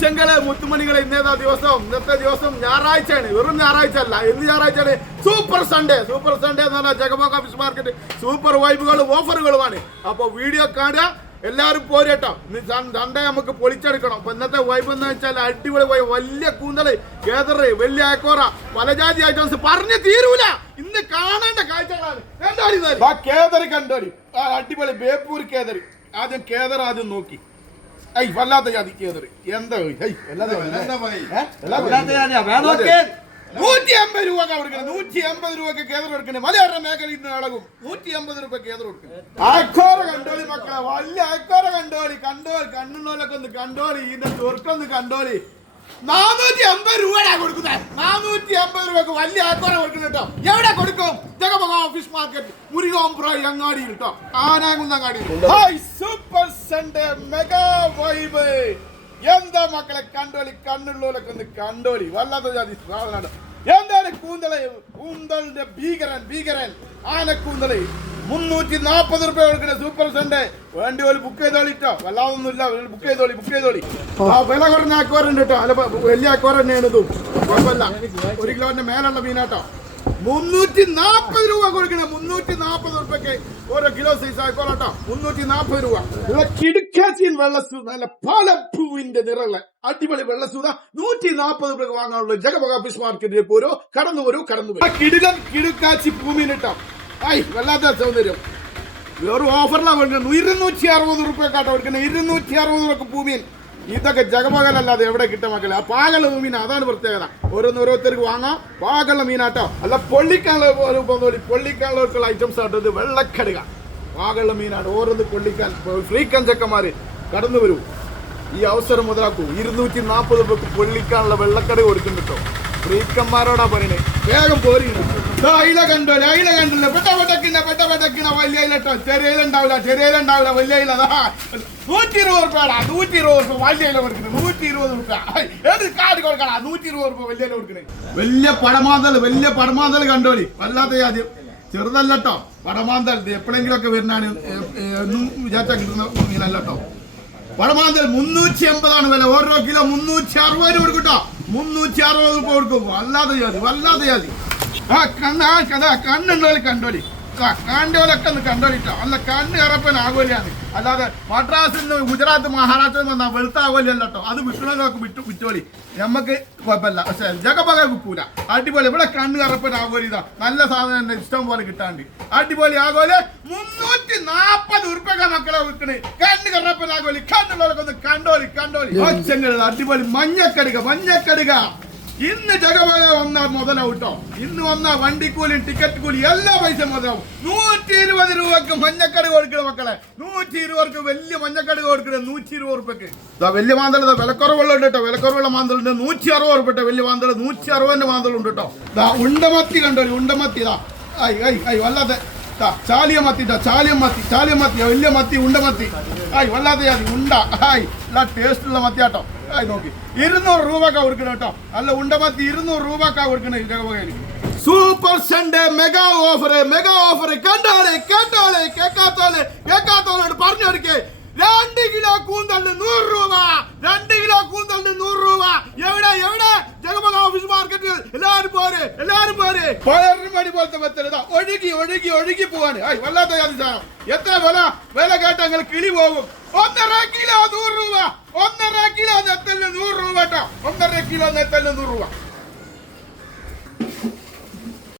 ചെങ്കളെ മുത്തുമണികളെ ഇന്നത്തെ ദിവസം ഞായറാഴ്ചയാണ്. വെറും ഞായറാഴ്ച അല്ല, എന്ത് ഞായറാഴ്ചയാണ്? സൂപ്പർ സൺഡേ എന്ന് പറഞ്ഞാൽ ജഗബോഗ ഫിഷ് മാർക്കറ്റ് സൂപ്പർ വൈബുകളും ഓഫറുകളുമാണ്. അപ്പൊ വീഡിയോ കാണുക, എല്ലാവരും പോരട്ടോ. സൺഡേ നമുക്ക് പൊളിച്ചെടുക്കണം. അപ്പൊ ഇന്നത്തെ വൈബ് എന്ന് വെച്ചാൽ അടിപൊളി വൈബ്. വലിയ കൂന്തള്, കേതറ്, വലിയ അയക്കോറ, പലജാതി ഐറ്റംസ് പറഞ്ഞു തീരൂല. ഇന്ന് കാണേണ്ട കാഴ്ചകളാണ്. കേതറി കണ്ടോടി, അടിപൊളി ബേപ്പൂർ കേതറി. ആദ്യം കേതർ ആദ്യം നോക്കി. വല്ലാത്ത ജാതി കേതറി. എന്താ 150 രൂപ കൊടുക്കണം. 150 രൂപക്ക് കേതർ കൊടുക്കണേ. മലയാള മേഖല ഇന്ന് അളകും. 150 രൂപ കേതർ കൊടുക്കണം. അയക്കോറ കണ്ടോളി മക്കളെ, വലിയ അയക്കോറ കണ്ടോളി. കണ്ണുള്ളോലൊക്കെ ഒന്ന് കണ്ടോളി. ഇതിന്റെ ചൊറുക്കൊന്ന് കണ്ടോളി. 450 രൂപയാ കൊടുക്കുന്നത്. 450 രൂപക്ക് വലിയ അയക്കോറ കൊടുക്കണം കേട്ടോ. എവിടെ കൊടുക്കും? ജഗബോഗ ഫിഷ് മാർക്കറ്റ്, മുരിങ്ങോംപ്രായി അങ്ങാടിയിൽ കേട്ടോ, ആനാകുന്നങ്ങാടി. Super Sunday mega vibe. എന്താ മക്കളെ കണ്ടോളി, കണ്ണുള്ളോലൊക്കെ ഒന്ന് കണ്ടോളി. വല്ലാത്ത ജാതി സാധനമാണ്. എന്താണ് കൂന്തള്? കൂന്തളിന്റെ ഭീകരൻ ആനക്കൂന്തള് 340 രൂപ കൊടുക്കണേ. സൂപ്പർ സൺഡേ വേണ്ടി ഒരു ബുക്ക് ചെയ്തോളിട്ടോ. വല്ലാതൊന്നുമില്ല, ബുക്ക് ചെയ്തോളി. ആ വില കുറഞ്ഞ അക്വാറുണ്ട് കേട്ടോ. അല്ല, വലിയ അക്വാർ തന്നെയാണ് ഇതും. കുഴപ്പമില്ല, 1 കിലോന്റെ മേലുള്ള മീനാട്ടോ. 340 രൂപ കൊടുക്കണേ. 340 രൂപയ്ക്ക് ഓരോ കിലോ സൈസ് ആയിക്കോളട്ടോ. 340 രൂപ. കിടുക്കാച്ചിൻ വെള്ളസൂത, നല്ല പാലപ്പൂവിന്റെ നിറള്ള അടിപൊളി വെള്ളസൂത 140 രൂപ വാങ്ങാനുള്ള ജഗബോഗ ഫിഷ് മാർക്കറ്റിലേക്ക് ഓരോ കടന്നു വരൂ. കിടിലൻ കിടുക്കാച്ചി പൂമീനിട്ടോ. വല്ലാത്ത സൗന്ദര്യം. വെറും ഓഫറിലാണ് കൊടുക്കുന്നത്. 260 രൂപക്കാട്ടോ കൊടുക്കുന്നത്. 260 രൂപക്ക് പൂമീൻ. ഇതൊക്കെ ജഗബോഗലല്ലാതെ എവിടെ കിട്ടും മക്കളെ? ആ പാകളുള്ള മീൻ, അതാണ് പ്രത്യേകത. ഓരോരുത്തർക്ക് വാങ്ങാം. പാകളുള്ള മീനാട്ടോ. അല്ല, പൊള്ളിക്കാനുള്ളവർക്കുള്ള ഐറ്റംസ് ആട്ടോ. ഇത് വെള്ളക്കടുക പാകളുള്ള മീനാണ്. ഓരോന്ന് പൊള്ളിക്കാൻ ഫ്രീക്കൻ ചെക്കന്മാര് കടന്നു വരൂ. ഈ അവസരം മുതലാക്കൂ. 240 രൂപക്ക് പൊള്ളിക്കാനുള്ള വെള്ളക്കട കൊടുക്കുന്നുണ്ടോ. ഫ്രീക്കന്മാരോടാ പറയുന്നത്. വേഗം പോരി. അയില കണ്ടല്ലോ. പെട്ട വലിയ ഇലട്ടോ. ചെറിയയിലുണ്ടാവില്ല, വലിയ ഇല. 120 രൂപ. 120 രൂപ വലിയ ഇല കൊടുക്കുന്നത്. 120 രൂപ. ഏത് കാർഡ് കൊടുക്കണം? 120 രൂപ വലിയ ഇല കൊടുക്കണേ. വലിയ പടമാന്തൽ കണ്ടോളി. വല്ലാത്ത ആദ്യം ചെറുതല്ലോ പടമാന്തൽ. എപ്പോഴെങ്കിലും ഒക്കെ വരുന്നതാണ്. എന്നും വിചാരിച്ചാ കിട്ടുന്ന മീനല്ലോ. പടമാന്തൽ 380 വില. ഓരോ കിലോ 360 കൊടുക്കട്ടോ. 360 രൂപ കൊടുക്കും. വല്ലാതെ ജാതി. കണ്ണുള്ളവർ കണ്ടോളി. കണ്ടോലൊക്കെ ഒന്ന് കണ്ടോളിട്ടോ. അല്ല, കണ്ണ് കറപ്പൻ ആകോലിയാണ്. അല്ലാതെ മദ്രാസിൽ നിന്ന് ഗുജറാത്ത് മഹാരാഷ്ട്രയിൽ നിന്ന് വന്നാൽ വെളുത്ത ആകോലിയല്ലോ. അത് വിൽക്കണതൊക്കെ വിറ്റോളി. നമുക്ക് കുഴപ്പമില്ല. പക്ഷെ ജഗബോഗ വിൽക്കൂല. അടിപൊളി. ഇവിടെ കണ്ണ് കറപ്പൻ ആകോലിതാ. നല്ല സാധനം തന്നെ ഇഷ്ടം പോലെ കിട്ടാണ്ട്. അടിപൊളി ആകോല് 340 ഉറുപ്പിക മക്കളെ വിൽക്കണേ. കണ്ണ് കറപ്പൻ ആകോലി. കണ്ണുള്ളവരൊക്കെ ഒന്ന് കണ്ടോളി. അടിപൊളി മഞ്ഞക്കടുക. ഇന്ന് ജഗബോഗ വന്നാൽ മുതലാവട്ടോ. ഇന്ന് വന്ന വണ്ടിക്കൂലിയും ടിക്കറ്റ് കൂലി എല്ലാ പൈസ മുതലാവും. 120 രൂപക്ക് മഞ്ഞക്കട കൊടുക്കണം മക്കളെ. 120 രൂപക്ക് വലിയ മഞ്ഞക്കട കൊടുക്കണം. 120 രൂപക്ക് വലിയ മാന്തൽ. വിലക്കുറവുള്ള ഉണ്ട് കേട്ടോ. വിലക്കുറവുള്ള മാന്തലുണ്ട്. 160 രൂപ വലിയ മാന്തൽ. 160 മാന്തലുണ്ട് കേട്ടോ. ഉണ്ടമത്തി കണ്ടോളി. ഉണ്ടമത്തി വല്ലാതെ. ചാലിയമത്തി വലിയ മത്തി. ഉണ്ടമത്തി വല്ലാതെ ഉണ്ട. ടേസ്റ്റുള്ള മത്തിയാട്ടോ. നോക്കി 200 രൂപക്കാ കൊടുക്കണം കേട്ടോ. അല്ല, ഉണ്ടമത്തി 200 രൂപക്കാ കൊടുക്കണേ ജഗബോഗയിൽ. Super Sunday mega offer. കണ്ടോളെ, കേൾക്കാത്തോളോട് പറഞ്ഞു കൊടുക്കേ. 2 കിലോ കൂന്തലിന് 100 രൂപ. 2 കിലോ കൂന്തലിന് 100 രൂപ. എവിടെ ജഗബോഗ ഫിഷ് മാർക്കറ്റിൽ. എല്ലാരും പോരെ. പഴമണി പോലത്തെ വെത്തല ഒഴുകി പോവാണ്. വല്ലാത്ത ജാതി സാധനം. എത്ര വില കേട്ടാ നിങ്ങൾ കിളി പോകും. 1.5 കിലോ 100 രൂപ. 1.5 കിലോ നെത്തലിന് 100 രൂപ കേട്ടോ. 1.5 കിലോ നെത്തലിന് 100 രൂപ.